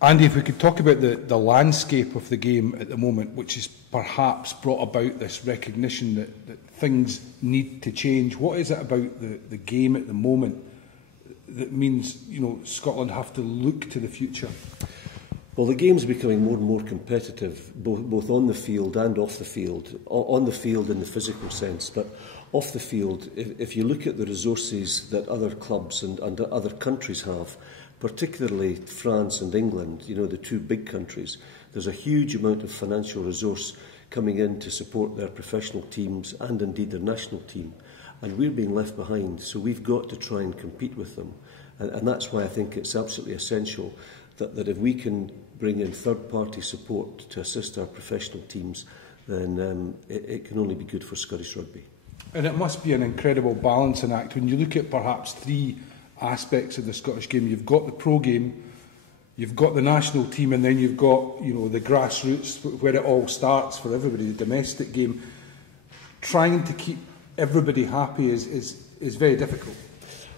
Andy, if we could talk about the landscape of the game at the moment, which has perhaps brought about this recognition that things need to change. What is it about the game at the moment that means, you know, Scotland have to look to the future? Well, the game's becoming more and more competitive, both on the field and off the field. On the field in the physical sense, but off the field, if you look at the resources that other clubs and other countries have, particularly France and England, you know, the two big countries, there's a huge amount of financial resource coming in to support their professional teams and indeed their national team. And we're being left behind, so we've got to try and compete with them. And that's why I think it's absolutely essential that if we can bring in third-party support to assist our professional teams, then it can only be good for Scottish rugby. And it must be an incredible balancing act when you look at perhaps three aspects of the Scottish game. You've got the pro game, you've got the national team, and then you've got, you know, the grassroots where it all starts for everybody, the domestic game. Trying to keep everybody happy is very difficult.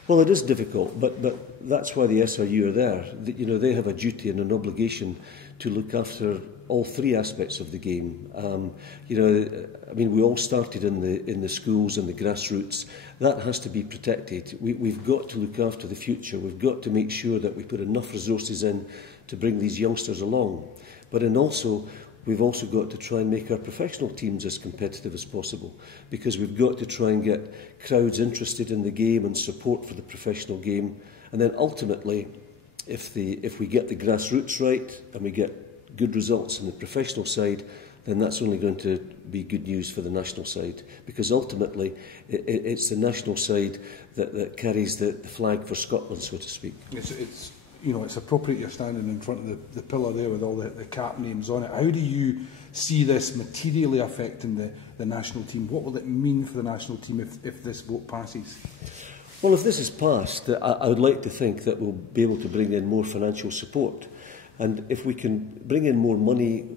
Well, it is difficult, but that's why the SRU are there. You know, they have a duty and an obligation to look after all three aspects of the game. You know, I mean, we all started in the schools and the grassroots. That has to be protected. We've got to look after the future. We've got to make sure that we put enough resources in to bring these youngsters along. But we've also got to try and make our professional teams as competitive as possible, because we've got to try and get crowds interested in the game and support for the professional game. And then ultimately, if we get the grassroots right and we get good results on the professional side, then that's only going to be good news for the national side, because ultimately it's the national side that carries the flag for Scotland, so to speak. It's you know, it's appropriate you're standing in front of the pillar there with all the cap names on it. How do you see this materially affecting the national team? What will it mean for the national team if this vote passes? Well, if this is passed, I would like to think that we'll be able to bring in more financial support. And if we can bring in more money,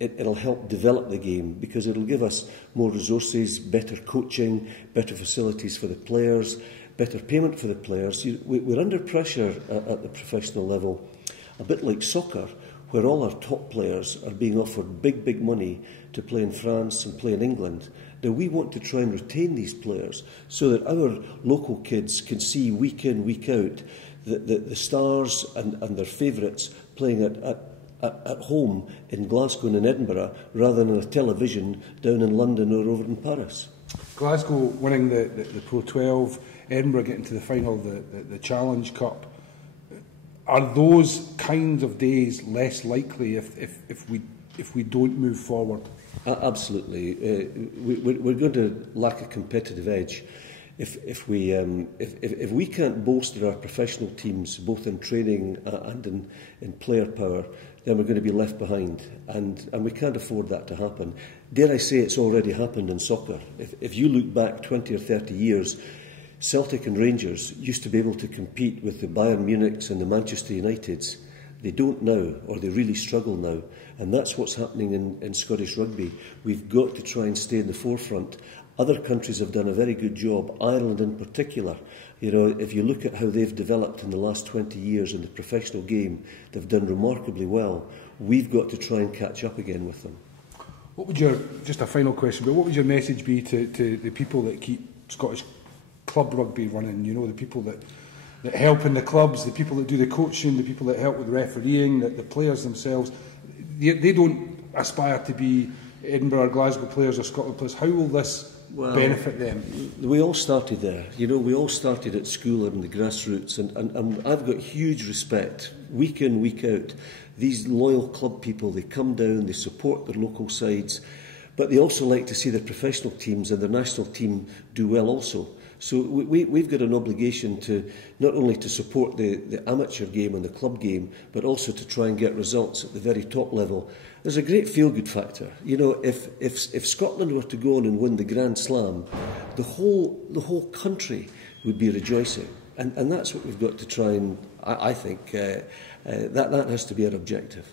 it'll help develop the game, because it'll give us more resources, better coaching, better facilities for the players, better payment for the players. We're under pressure at the professional level, a bit like soccer, where all our top players are being offered big money to play in France and play in England. Now, we want to try and retain these players so that our local kids can see week in, week out the stars and their favourites playing at home in Glasgow and in Edinburgh, rather than on a television down in London or over in Paris. Glasgow winning the Pro 12, Edinburgh getting to the final of the Challenge Cup. Are those kinds of days less likely if we don't move forward? Absolutely. We're going to lack a competitive edge if we can't bolster our professional teams both in training and in player power. Then we're going to be left behind, and we can't afford that to happen. Dare I say, it's already happened in soccer. If you look back 20 or 30 years, Celtic and Rangers used to be able to compete with the Bayern Munichs and the Manchester Uniteds. They don't now, or they really struggle now. And that's what's happening in Scottish rugby. We've got to try and stay in the forefront. Other countries have done a very good job, Ireland in particular. You know, if you look at how they've developed in the last 20 years in the professional game, they've done remarkably well. We've got to try and catch up again with them. What would just a final question, but what would your message be to the people that keep Scottish club rugby running? You know, the people that help in the clubs, the people that do the coaching, the people that help with refereeing, the players themselves. They don't aspire to be Edinburgh or Glasgow players or Scotland players. How will this benefit them? We all started there. You know, we all started at school and the grassroots, and I've got huge respect, week in, week out. These loyal club people, they come down, they support their local sides, but they also like to see their professional teams and their national team do well also. So we've got an obligation to not only to support the amateur game and the club game, but also to try and get results at the very top level. There's a great feel-good factor. You know, if Scotland were to go on and win the Grand Slam, the whole country would be rejoicing, and that's what we've got to try and I think that has to be our objective.